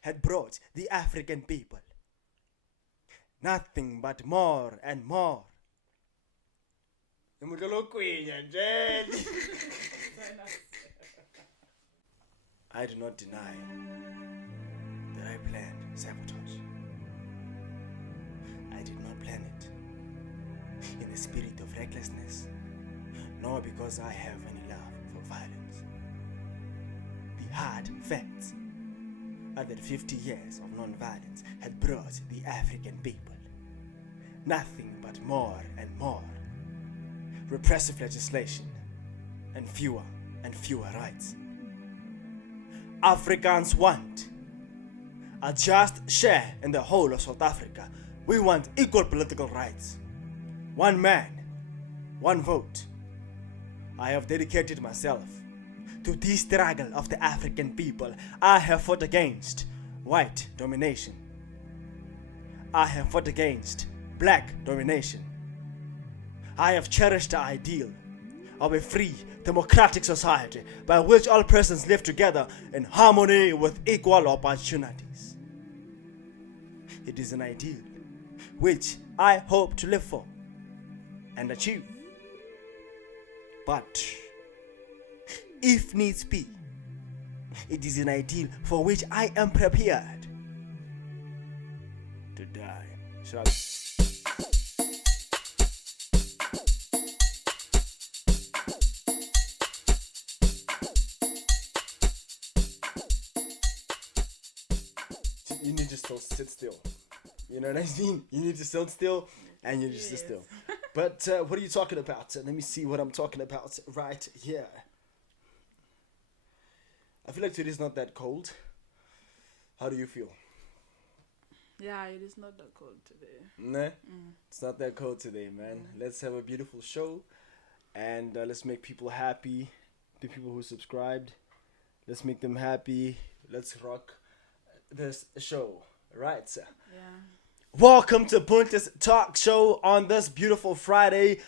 had brought the African people. Nothing but more and more. I do not deny that I planned sabotage. I did not plan it in the spirit of recklessness, nor because I have any love for violence. The hard facts are that 50 years of non-violence had brought the African people nothing but more and more repressive legislation and fewer rights. Africans want a just share in the whole of South Africa. We want equal political rights. One man, one vote. I have dedicated myself to the struggle of the African people. I have fought against white domination. I have fought against black domination. I have cherished the ideal of a free, democratic society by which all persons live together in harmony with equal opportunities. It is an ideal which I hope to live for and achieve. But if needs be, it is an ideal for which I am prepared to die. Shall you need to still sit still. You know what I mean? You need to sit still and you need to sit still. But what are you talking about? Let me see what I'm talking about right here. I feel like today is not that cold. How do you feel? Yeah, it is not that cold today. Nah, It's not that cold today, man. Let's have a beautiful show and let's make people happy. The people who subscribed, let's make them happy. Let's rock this show, right? Yeah. Welcome to Punta's Talk Show on this beautiful Friday.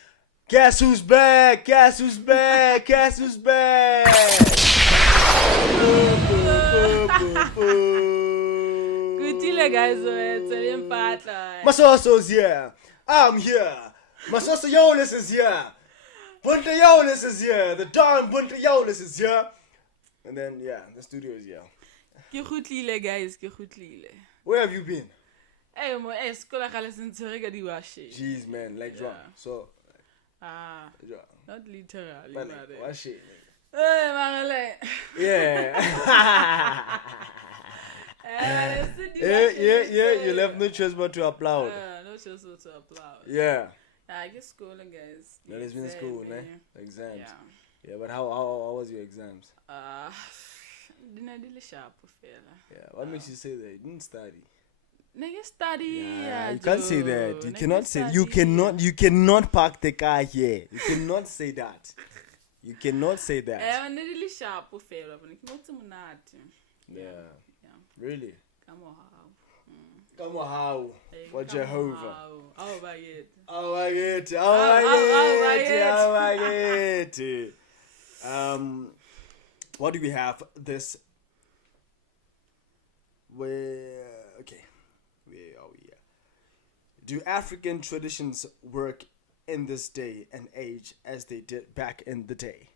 Guess who's back? Guess who's back? Guess who's back? Good guys, Masoso's here. I'm here. Masoso Jonas is here. Punta Jonas is here. The Don Punta Jonas is here. And then, the studio is here. Ke khutlile guys, ke khutlile. Where have you been? Hey mo, skola ga le sentse ga di washe. Jeez, man, like drum. So, not literally, but but wash it. Hey, Marale. Yeah. Yeah. You left no choice but to applaud. No choice but to applaud. Yeah. I guess school, guys. That has been school, ne? Exams. Yeah. Yeah, but how was your exams? Didn't really sharp, fella. Yeah. What makes you say that? You didn't study. Nigga study. Yeah, you can't say that. You cannot say. You cannot park the car here. You cannot say that. You cannot say that. I'm really sharp, fella. Yeah. Really? Come on, Come on, how? For Jehovah. Oh, my God. Oh, my God. What do we have this? Where are we? Do African traditions work in this day and age as they did back in the day?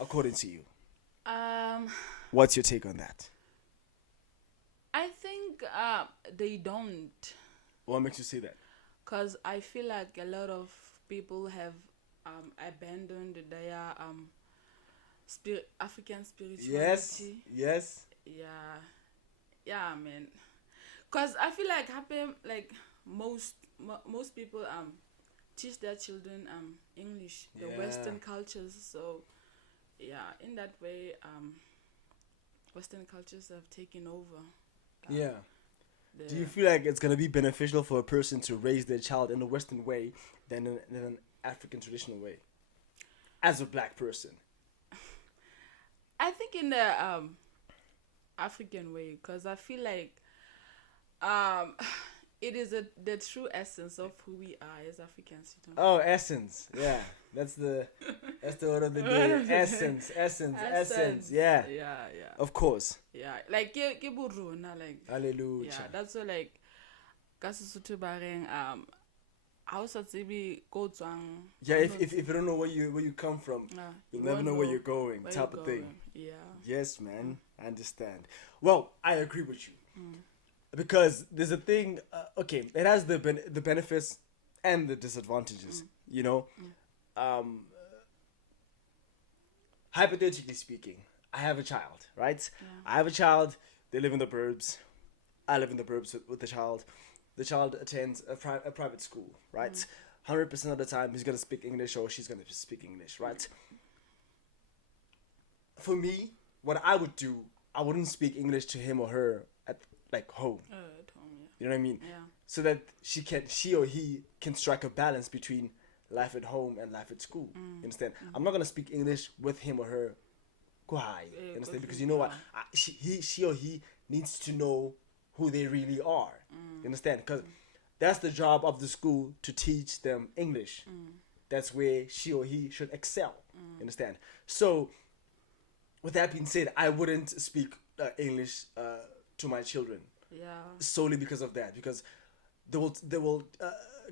According to you. What's your take on that? I think they don't. What makes you say that? Because I feel like a lot of people have abandoned their African spirituality. Yes. Yeah, man. Because I feel like most people teach their children English, the Western cultures. So in that way, Western cultures have taken over. Do you feel like it's going to be beneficial for a person to raise their child in a Western way than in an African traditional way? As a black person. I think in the African way, because I feel like it is the true essence of who we are as Africans. You know? Oh, essence. Yeah, that's the word of the day. Essence. Yeah, Yeah. of course. Yeah, like ke borona, like Hallelujah. yeah, that's what like ka Sesotho ba reng ha o sa tsebe ko tswang. Yeah, if you don't know where you come from, you'll never know where you're going. Where Type you're of thing. going. Yeah. Yes, man. I understand. Well, I agree with you. Because there's a thing, okay, it has the benefits and the disadvantages, you know. Hypothetically speaking, I have a child, right? Yeah. I have a child, they live in the burbs. I live in the burbs with the child. The child attends a private school, right? 100% of the time, he's going to speak English or she's going to speak English, right? For me, what I would do, I wouldn't speak English to him or her at like home. At home, yeah. You know what I mean? Yeah. So that she or he can strike a balance between life at home and life at school. You understand? I'm not gonna speak English with him or her. You understand? Because you know what? She or he needs to know who they really are. You understand? Because that's the job of the school, to teach them English. That's where she or he should excel. You understand? So, with that being said, I wouldn't speak English to my children. Yeah. Solely because of that, because there will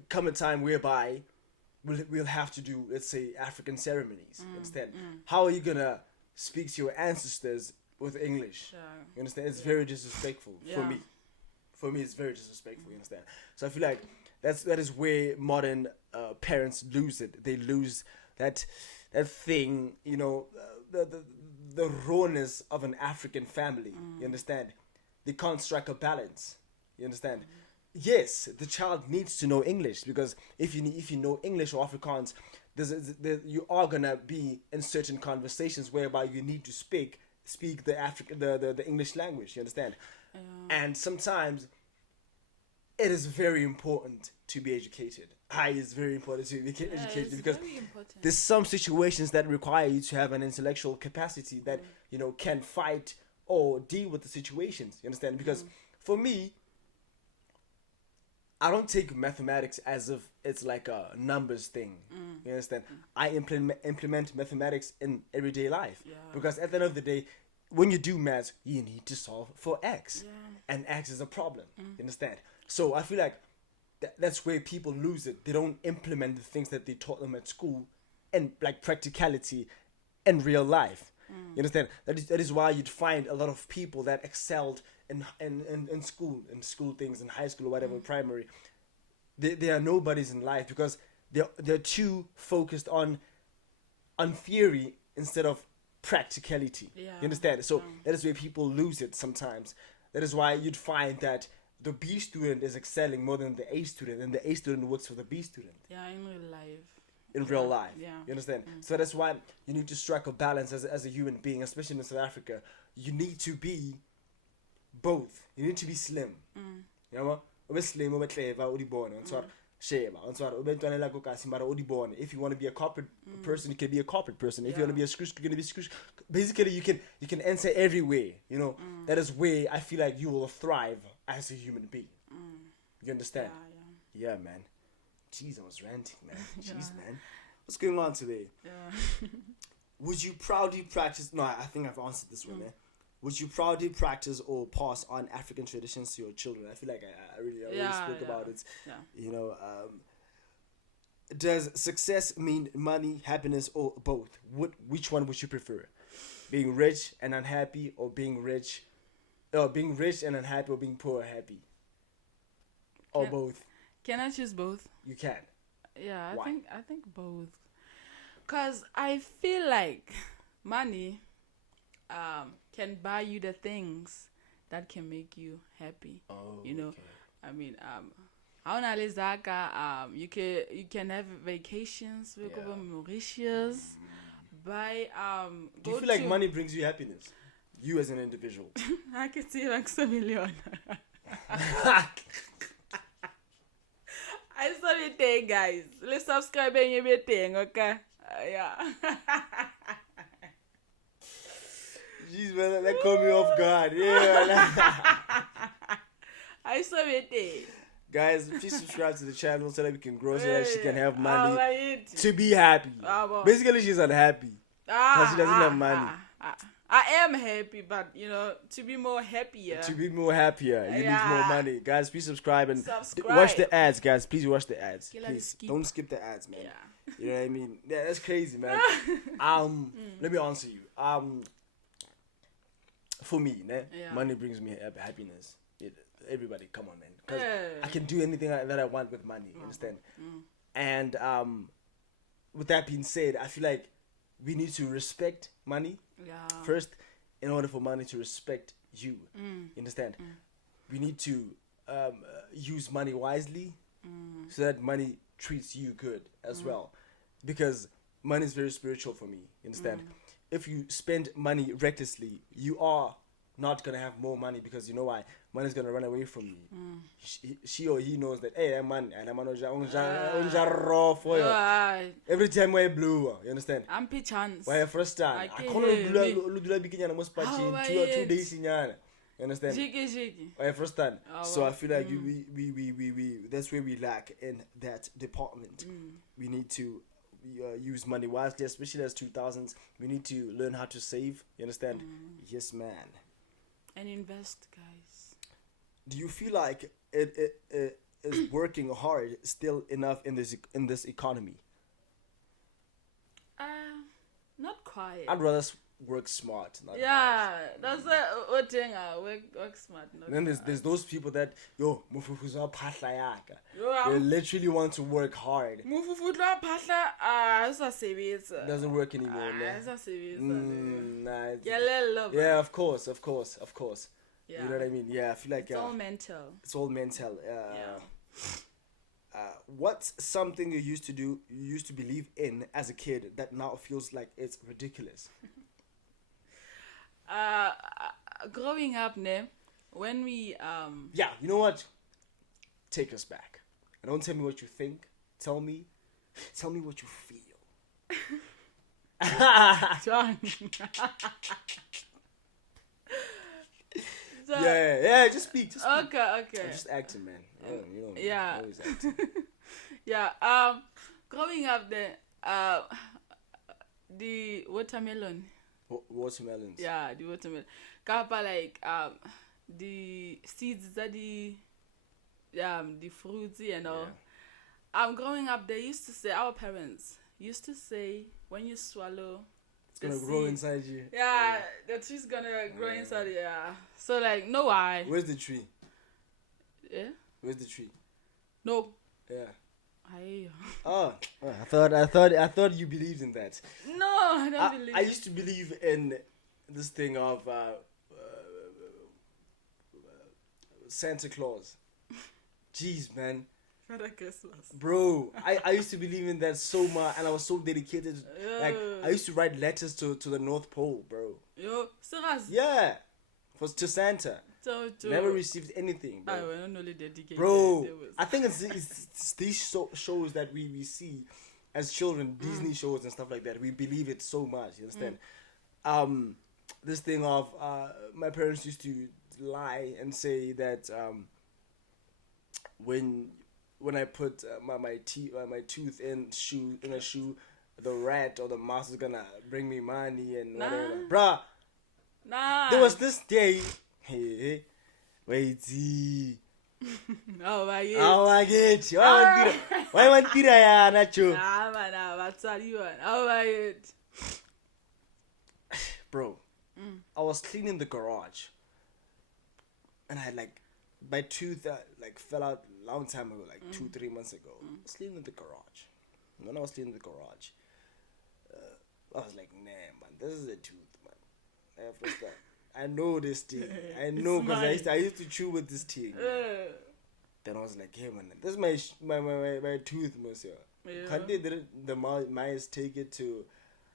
come a time whereby we'll have to do, let's say, African ceremonies. Understand? How are you gonna speak to your ancestors with English? Yeah. You understand? It's very disrespectful for me. For me, it's very disrespectful. You understand? So I feel like that is where modern parents lose it. They lose that thing. You know, the rawness of an African family. You understand? They can't strike a balance. You understand? Yes, the child needs to know English, because if you know English or Afrikaans, you are gonna be in certain conversations whereby you need to speak the English language. You understand? And sometimes it is very important to be educated. It's very important to be educated, because there's some situations that require you to have an intellectual capacity that can fight or deal with the situations. You understand? Because for me, I don't take mathematics as if it's like a numbers thing. You understand? I implement mathematics in everyday life. Because at the end of the day, when you do maths, you need to solve for X. And X is a problem. You understand? So I feel like that's where people lose it. They don't implement the things that they taught them at school and like practicality in real life. You understand? That is why you'd find a lot of people that excelled in school things, in high school or whatever, primary. They are nobodies in life, because they're too focused on theory instead of practicality. You understand? So that is where people lose it sometimes. That is why you'd find that the B student is excelling more than the A student, and the A student works for the B student. Yeah, in real life. In real life. Yeah. You understand? So that's why you need to strike a balance as a human being, especially in South Africa. You need to be both. You need to be slim. You know? Ube slim, ube clever, ube born. If you want to be a corporate person, you can be a corporate person. If you want to be a screw, you can be a screw. Basically, you can enter everywhere. You know, that is where I feel like you will thrive as a human being. You understand? Yeah, man. Jeez, I was ranting, man. Jeez, man. What's going on today? Would you proudly practice... No, I think I've answered this one, man. Would you proudly practice or pass on African traditions to your children? I feel like I really spoke about it. You know, does success mean money, happiness, or both? Which one would you prefer? Being rich and unhappy, or being rich and unhappy, or being poor or happy? Or both? Can I choose both? You can. Yeah, Why? I think both. Cause I feel like money can buy you the things that can make you happy. You know, okay. I mean, you can have vacations. We go to Mauritius. Buy Do you feel like money brings you happiness? You as an individual. I can see like some million. I saw it there, guys. Let's subscribe and everything, okay? Yeah. Jeez, man, that caught me off guard. Yeah. I saw it there. Guys, please subscribe to the channel so that we can grow, so that she can have How money about it? to be happy. Well. Basically, she's unhappy because she doesn't have money. I am happy, but to be more happier. To be more happier, you need more money. Guys, please subscribe and Subscribe. watch the ads, guys. Please watch the ads. Kila Please skip. don't skip the ads, man. Yeah. You know what I mean? Yeah, that's crazy, man. Let me answer you. For me, money brings me happiness. Everybody, come on, man. Because I can do anything that I want with money. You understand? And with that being said, I feel like we need to respect money first in order for money to respect you. You understand? We need to use money wisely so that money treats you good as well. Because money is very spiritual for me. You understand? If you spend money recklessly, you are not going to have more money, because you know why? Money's going to run away from you. She or he knows that, hey, I'm money, and I'm raw for you. Every time I blue, you understand? I'm chance. Why first time? I can't do 2 days in you understand? Why first time? So I feel like we that's where we lack in that department. We need to use money wisely, especially as 2000s. We need to learn how to save. You understand? Yes, man. And invest, guys. Do you feel like it is working hard still enough in this economy? Not quite. I'd rather work smart. Not hard. That's what thing. Work smart. And then there's those people that they literally want to work hard. Doesn't work anymore. Yeah, of course. Yeah. You know what I mean? Yeah, I feel like it's all mental. It's all mental. What's something you used to believe in as a kid that now feels like it's ridiculous? Growing up, when we yeah, you know what? Take us back. And don't tell me what you think. Tell me what you feel. John. Yeah, just speak. Okay. I'm just acting, man. Always acting. Growing up, the watermelon. Watermelons. Yeah, the watermelon. Kapa like the seeds that the fruits and all. Growing up, they used to say, our parents used to say, when you swallow, it's gonna grow inside you. Yeah, the tree's gonna grow inside you. Yeah. So like, no why? Where's the tree? Yeah. Where's the tree? No. Yeah. Oh, I thought you believed in that. No, I don't believe. I used to believe in this thing of Santa Claus. Jeez, man. Bro, I used to believe in that so much, and I was so dedicated. Like, I used to write letters to the North Pole, bro. Yo, serious? Yeah, to Santa. Never received anything, bro. I was not only dedicated. Bro, I think it's these shows that we see as children, Disney shows and stuff like that. We believe it so much. You understand? This thing of my parents used to lie and say that when I put my tooth in a shoe, the rat or the mouse is gonna bring me money and whatever. Bruh. Nah. There was this day. Hey, wait. Oh my God. Why want tira ya nacho? Nah, man, what's that you want? Oh my God. Bro, I was cleaning the garage, and I had my tooth fell out a long time ago, 2-3 months ago. I was cleaning the garage. When I was cleaning the garage, I was like, nah, man, this is a tooth, man. First time. I know this thing. I know, because I used to chew with this thing. Then I was like, hey, man, this is my tooth, monsieur. Can't the mice take it to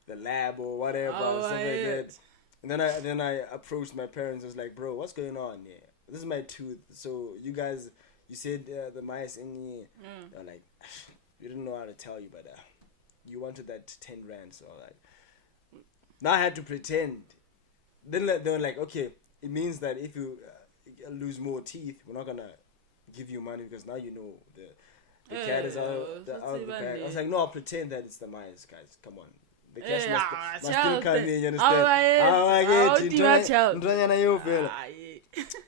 the lab or whatever, stuff like that? And then I approached my parents. I was like, bro, what's going on here? This is my tooth. So you said the mice in here. They're like, we didn't know how to tell you, but you wanted that 10 rand. So now I had to pretend. Then they were like, okay, it means that if you lose more teeth, we're not gonna give you money because now you know the cat is out so of the it's bag. I was even like, no, I'll pretend that it's the mice, guys. Come on. The cash must child, still come in, you understand? I'll do my child.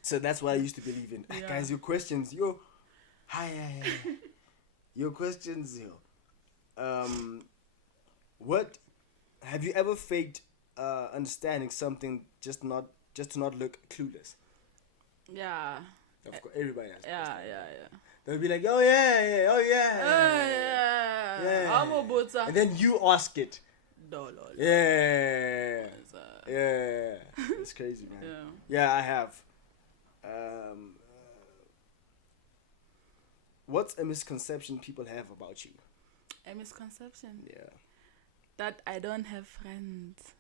So that's what I used to believe in. Yeah. Guys, your questions, yo. Hi. Your questions, yo. What have you ever faked understanding something just to not look clueless? Yeah. Of course, everybody has. Yeah. They'll be like, oh yeah. I'm a butter. And then you ask it. No. Yeah. It's crazy, man. Yeah, I have. What's a misconception people have about you? A misconception? Yeah. That I don't have friends.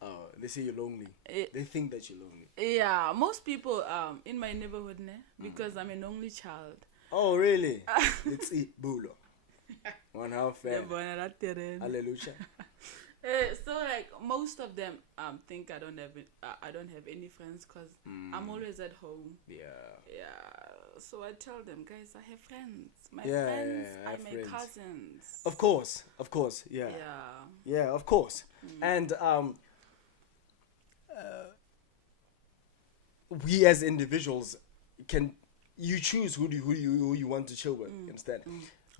Oh, they say you're lonely. They think that you're lonely. Yeah, most people in my neighborhood, because I'm an only child. Oh, really? Let's eat bulo. One half fan. Hallelujah. So like most of them think I don't have any friends because I'm always at home. Yeah. So I tell them, guys, I have friends. My friends are my cousins. Of course. Yeah. Yeah, of course. And we as individuals you choose who you want to chill with. You understand?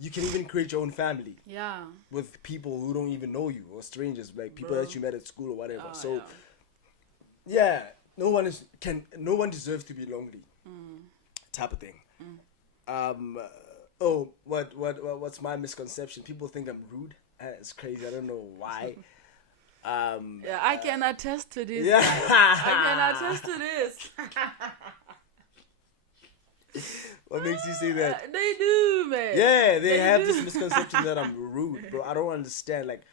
You can even create your own family. Yeah. With people who don't even know you or strangers, like people that you met at school or whatever. No one deserves to be lonely. Type of thing. What's my misconception? People think I'm rude. It's crazy. I don't know why. I can attest to this. Yeah. I can attest to this. What makes you say that? They do, man. Yeah, they have this misconception that I'm rude, bro. I don't understand. Like,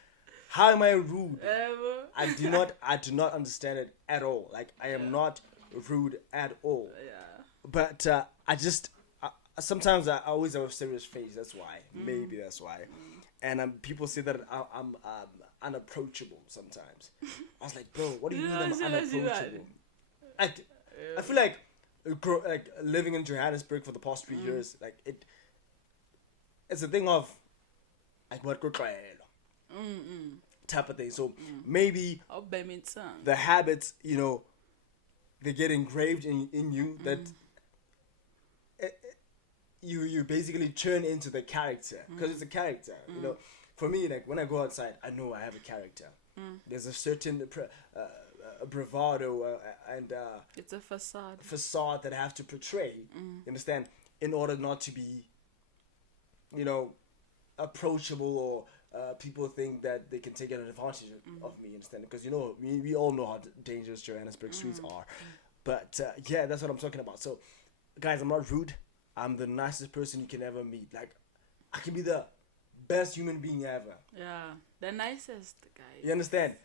how am I rude? I do not understand it at all. Like, I am not rude at all. Yeah. But sometimes I always have a serious face. That's why. Maybe that's why. And people say that I'm unapproachable sometimes. I was like, bro, what do you mean I'm unapproachable? I feel like living in Johannesburg for the past 3 years, like it's a thing of like what type of thing. So maybe the habits, they get engraved in you that you basically turn into the character because it's a character. For me, like when I go outside, I know I have a character. There's a certain bravado and it's a facade that I have to portray. You understand? In order not to be, approachable or people think that they can take advantage of me. You understand? Because we all know how dangerous Johannesburg streets are. But that's what I'm talking about. So, guys, I'm not rude. I'm the nicest person you can ever meet. Like, I can be the best human being ever. Yeah, the nicest guy. You understand?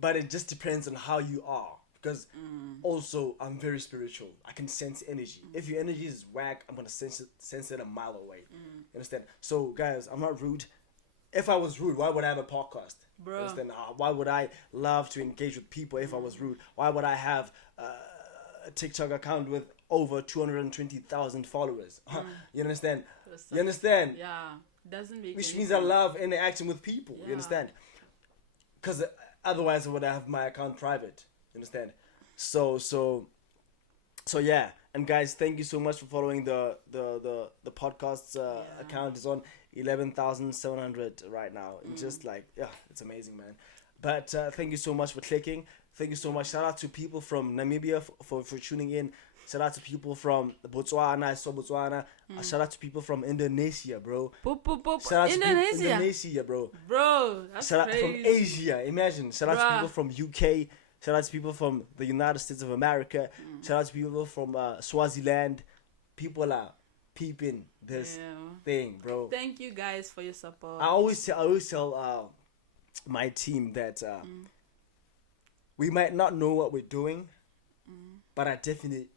But it just depends on how you are. Because also, I'm very spiritual. I can sense energy. If your energy is whack, I'm going to sense it a mile away. You understand? So, guys, I'm not rude. If I was rude, why would I have a podcast? Bro. You understand? Why would I love to engage with people if I was rude? Why would I have a TikTok account with over 220,000 followers? You understand? You understand? Yeah. Doesn't make Which means I love interacting with people. You understand? Because otherwise I would have my account private. You understand? So yeah. And guys, thank you so much for following the podcast's account. Is on 11,700 right now. It's just like, it's amazing, man. But thank you so much for clicking. Thank you so much. Shout out to people from Namibia for tuning in. Shout out to people from Botswana. I saw Botswana. Shout out to people from Indonesia, bro. Shout out to people from Indonesia, bro. Bro, that's shout out crazy. From Asia. Imagine. Shout out to people from UK. Shout out to people from the United States of America. Shout out to people from Swaziland. People are peeping this thing, bro. Thank you guys for your support. I always tell my team that we might not know what we're doing, but I definitely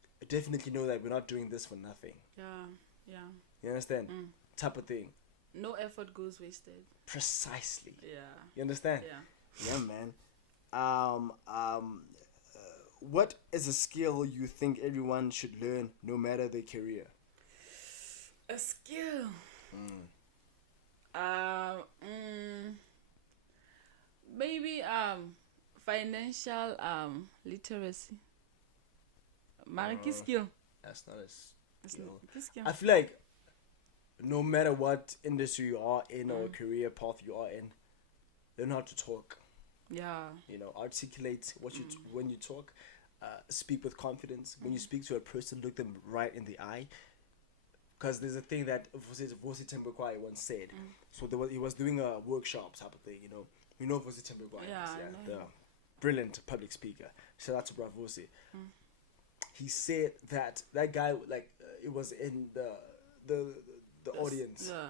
know that we're not doing this for nothing. Yeah. You understand? Type of thing. No effort goes wasted. Precisely. Yeah. You understand? Yeah. Yeah, man. What is a skill you think everyone should learn, no matter their career? A skill. Maybe financial literacy. Market skill. That's not a skill. Skill. I feel like no matter what industry you are in or career path you are in, learn how to talk. Yeah. You know, articulate what you when you talk. Speak with confidence. When you speak to a person, look them right in the eye. Because there's a thing that Vosi Tembekwai once said. So he was doing a workshop type of thing, you know. You know Vosi Tembekwai, the brilliant public speaker. Shout out to Bravo Vosi. He said that guy, like, it was in the audience. Yeah.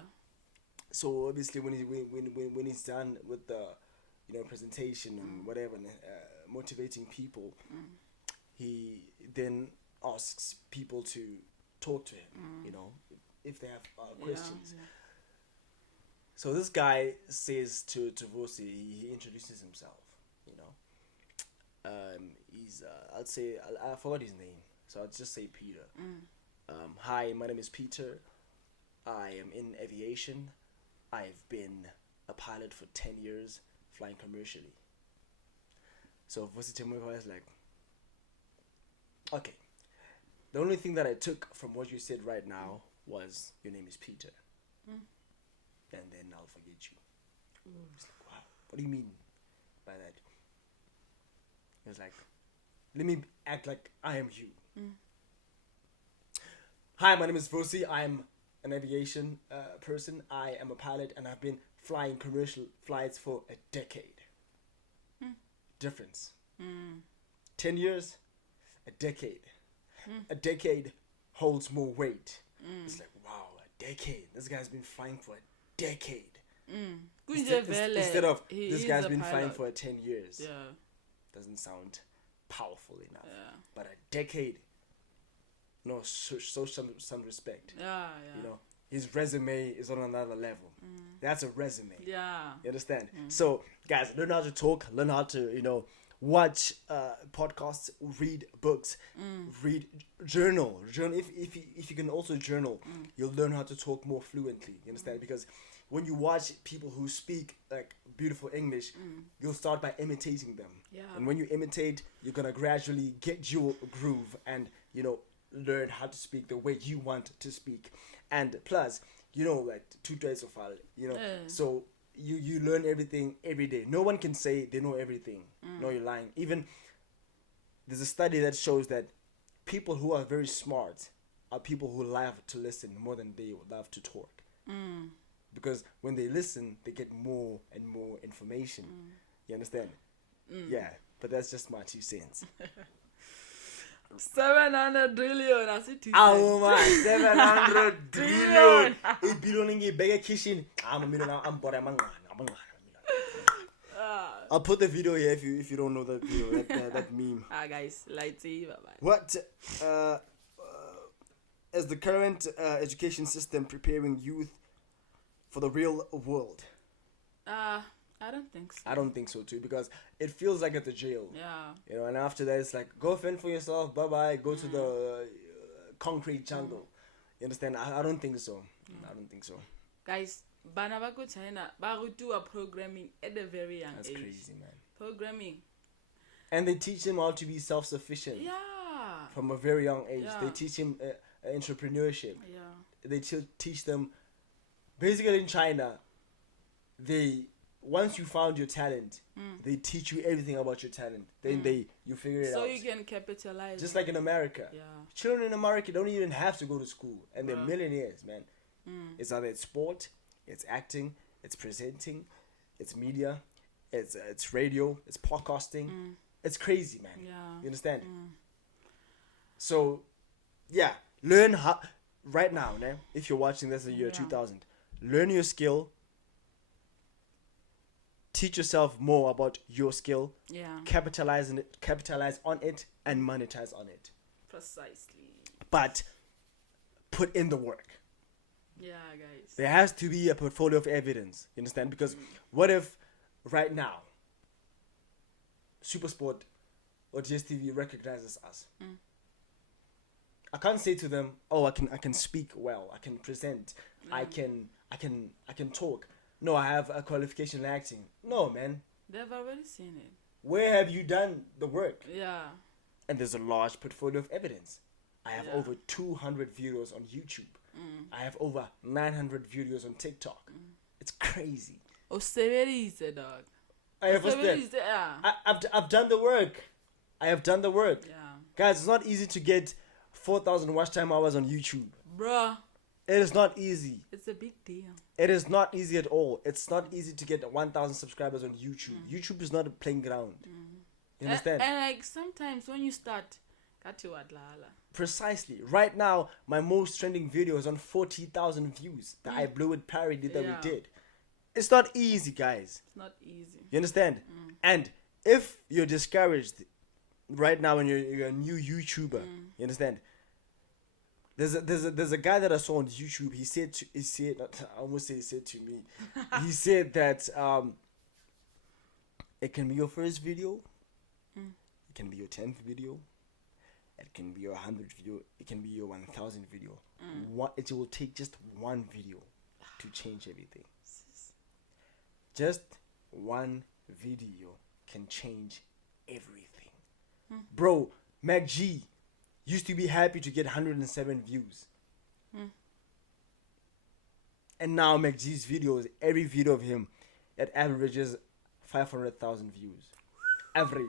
So obviously when he's done with the, you know, presentation and whatever, and, motivating people, he then asks people to talk to him, you know, if they have questions. Yeah. So this guy says to Vosi, he introduces himself, you know. He's I'd say I forgot his name, so I'll just say Peter. Hi, my name is Peter. I am in aviation. I've been a pilot for 10 years, flying commercially. So Vosi Tembekwai is like, okay. The only thing that I took from what you said right now was your name is Peter. And then I'll forget you. It's like, wow, what do you mean by that? He was like, let me act like I am you. Hi, my name is Vosi. I'm an aviation person. I am a pilot and I've been flying commercial flights for a decade. Difference. 10 years, a decade. A decade holds more weight. It's like, wow, a decade. This guy's been flying for a decade. Instead of this guy's been flying for 10 years. Yeah. Doesn't sound powerful enough. Yeah. But a decade, no, show some respect. Yeah. You know, his resume is on another level. That's a resume. Yeah. You understand? So, guys, learn how to talk. Learn how to, you know, watch podcasts, read books, read journal. If you can also journal, you'll learn how to talk more fluently. You understand? Because when you watch people who speak like beautiful English, you'll start by imitating them. Yeah. And when you imitate, you're gonna gradually get your groove and, you know, learn how to speak the way you want to speak. And plus, you know, like two days of file, you know, so you learn everything every day. No one can say they know everything. No, you're lying. Even there's a study that shows that people who are very smart are people who love to listen more than they love to talk. Because when they listen, they get more and more information. You understand? Yeah, but that's just my 2 cents. 700 billion. I see 2 cents. Oh my, 700 billion. 8 billion in the bigger kitchen. I'm bored. I'll put the video here if you don't know that video, that meme. Guys, lights, bye-bye. What is the current education system preparing youth for the real world? I don't think so. I don't think so too, because it feels like at the jail. Yeah. You know, and after that it's like, go fend for yourself, bye-bye, go to the concrete jungle. You understand? I don't think so. I don't think so. Guys, bana ba go China ba go do programming at a very young age. That's crazy, man. Programming. And they teach him how to be self-sufficient. Yeah. From a very young age. Yeah. They teach him entrepreneurship. Yeah. They teach them, basically in China, once you found your talent, they teach you everything about your talent. Then you figure it out. So you can capitalize. Just like in America. Yeah. Children in America don't even have to go to school. And they're millionaires, man. It's either it's sport, it's acting, it's presenting, it's media, it's radio, it's podcasting. It's crazy, man. Yeah. You understand? So, yeah. Learn how, right now, if you're watching this in the year 2000, learn your skill. Teach yourself more about your skill. Yeah. Capitalize on it, and monetize on it. Precisely. But put in the work. Yeah, guys. There has to be a portfolio of evidence. You understand? Because what if right now Supersport or GSTV recognizes us? I can't say to them, oh, I can speak well, I can present, I can talk. No, I have a qualification in acting. No, man. They've already seen it. Where have you done the work? Yeah. And there's a large portfolio of evidence. I have over 200 videos on YouTube. I have over 900 videos on TikTok. It's crazy. Oh, severize, dog. I've done the work. I have done the work. Yeah. Guys, it's not easy to get 4,000 watch time hours on YouTube. Bruh. It is not easy. It's a big deal. It is not easy at all. It's not easy to get 1,000 subscribers on YouTube. YouTube is not a playing ground. You understand? And like sometimes when you start, precisely. Right now, my most trending video is on 40,000 views. The I Blew It parody that we did. It's not easy, guys. It's not easy. You understand? And if you're discouraged right now and you're a new YouTuber, you understand? There's a guy that I saw on YouTube. He said to me. He said that it can be your first video, it can be your 10th video, it can be your 100th video, it can be your 1,000th video. It will take just one video to change everything. Just one video can change everything. Bro, Mac G used to be happy to get 107 views. And now Mac G's videos, every video of him, it averages 500,000 views. Average.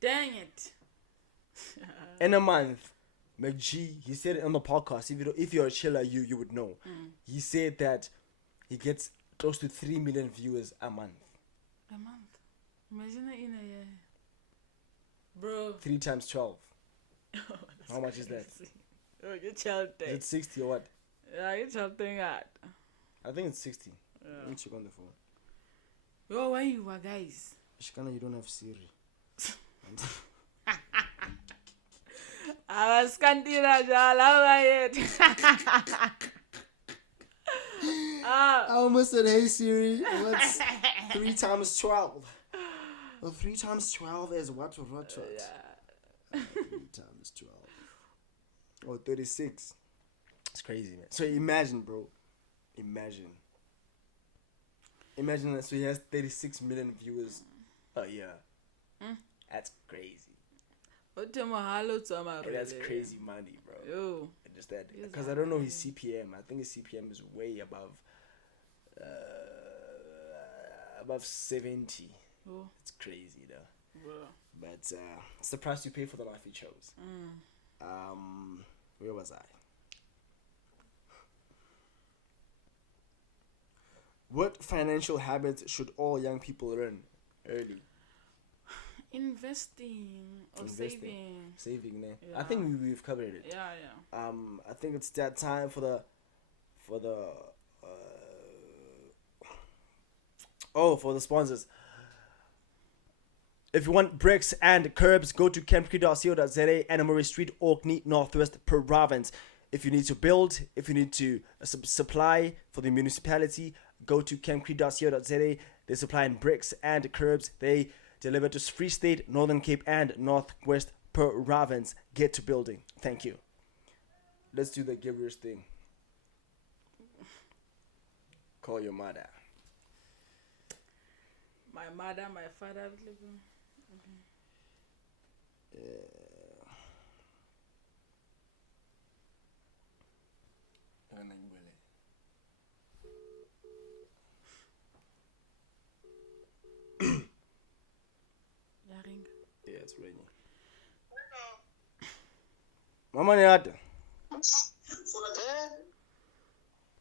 Dang it. In a month, Mac G, he said it on the podcast, if you're a chiller, you would know. He said that he gets close to 3 million viewers a month. A month? Imagine that in a year. Bro. 3 times 12. How much is that? Oh, you child thing. Is it 60 or what? Yeah, you child thing that. I think it's 60. Let me check on the phone. Yo, where you are, guys? Shikana, you don't have Siri. I was candida jala I almost said, hey Siri, what's 3 times 12? Well, 3 times 12 is what? Yeah. 3 times 12. Oh, 36. It's crazy, man. So imagine, bro. Imagine that. So he has 36 million viewers a year. That's crazy. That's crazy money, bro. Yo. Understand? Because I don't know his CPM. I think his CPM is way above 70. Oh. It's crazy, though. Bro. But it's the price you pay for the life he chose. Where was I? What financial habits should all young people learn early? Investing or saving. Saving, ne? Yeah. I think we've covered it. Yeah. I think it's that time for the sponsors. If you want bricks and curbs, go to campcrete.co.za, Anamori Street, Orkney, Northwest Province. If you need to build, if you need to supply for the municipality, go to campcrete.co.za. They supply in bricks and curbs. They deliver to Free State, Northern Cape, and Northwest Province. Get to building. Thank you. Let's do the Gibberish thing. Call your mother. My mother, my father. Yeah, it's ringing. Mama ni hata.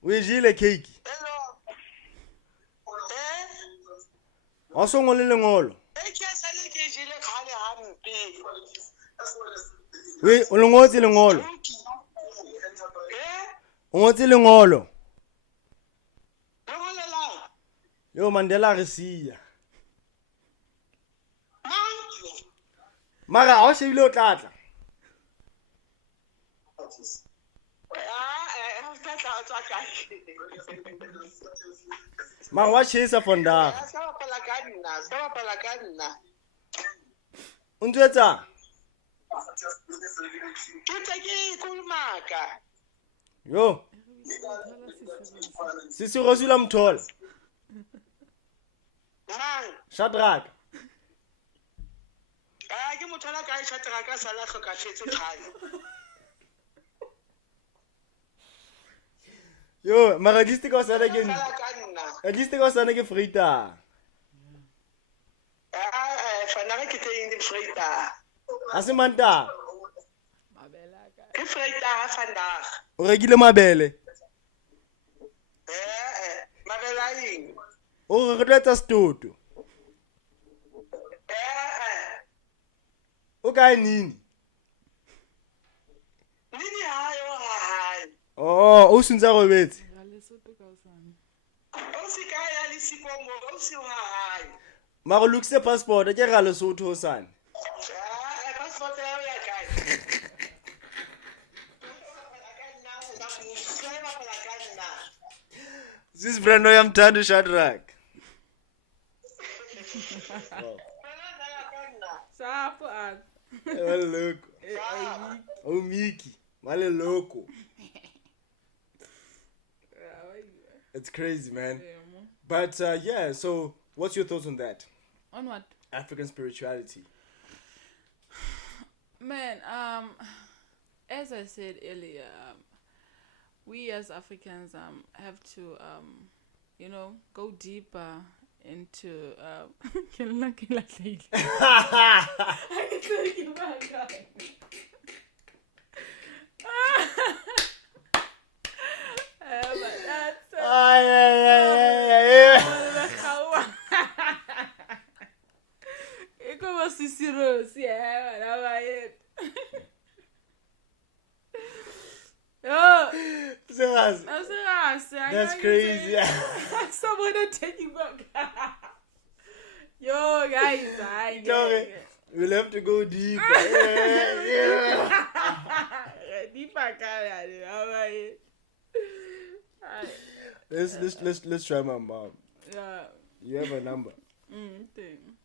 Ujile cake. Aso ngolele ngolo. We ulongotsi lengolo. Ungotsi lengolo. Yo Mandela re siya. Mara a shebile o tlatla. Ma wa chisa fonda. Untwetsa. Yo. Sisi Rosula mthola. Shadrack. Yo, mara at least ke sana ke Freita. Ase manta. Ke Freita vandag. O rekile mabele. mabele eng? O re tla stoto. O kae nini? Nini hayo hayi. Oh, o suntsa go betse. O se ka ya le sikomo, o se wa hayi. Ma go lokise passport ke ga Lesotho sana. Passport ya ya kae? This brand no yamthanda Shadrack. Sapo at. Look. Oh Mickey, male loco. It's crazy, man. But yeah, so what's your thoughts on that? On what? African spirituality. Man, as I said earlier, we as Africans have to go deeper into That's crazy. Someone taking back. Yo, guys, we'll have to go deeper. Deeper, Let's try my mom. Yeah. You have a number. Thing.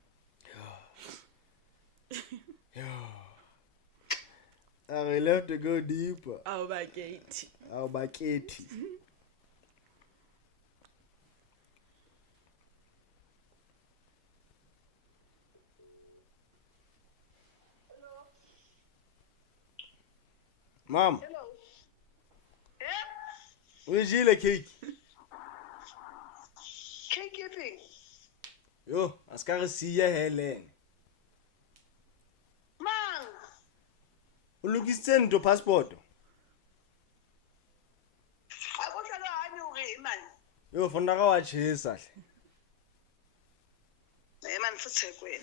We'll have to go deeper. Oh, my gate. Mom. Hello. Where's your cake? Cake giving. Yo, as can see your Helen. Man. Look, you send to passport. I want to know man. Yo, for now, watch his. Man, for second.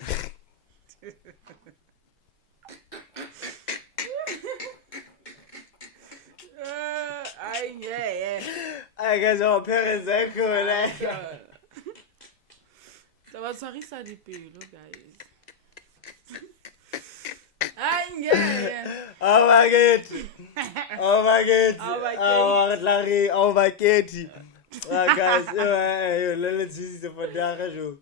Yeah. I guess our parents are cool. Ça va sorrir du pays, guys. Oh my God. Guys, let's see for the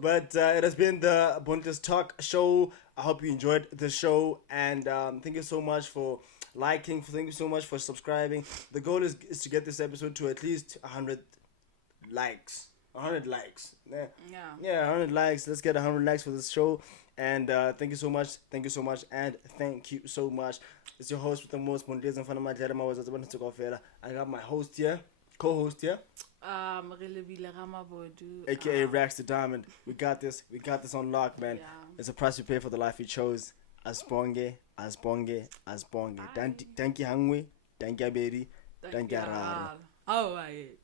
But it has been the Bontes Talk show. I hope you enjoyed the show, and thank you so much for liking. Thank you so much for subscribing. The goal is to get this episode to at least 100 likes. 100 likes. Yeah, 100 likes. Let's get 100 likes for this show. And thank you so much. And thank you so much. It's your host with the most, Bontes and Fanama Jerema was I got my host here, co-host here. AKA Rax the Diamond. We got this on lock, man. Yeah. It's a price we pay for the life we chose. Asbonge. Thank you, Hangwe. Thank you, Abedi. Thank you, Araro. Oh, right.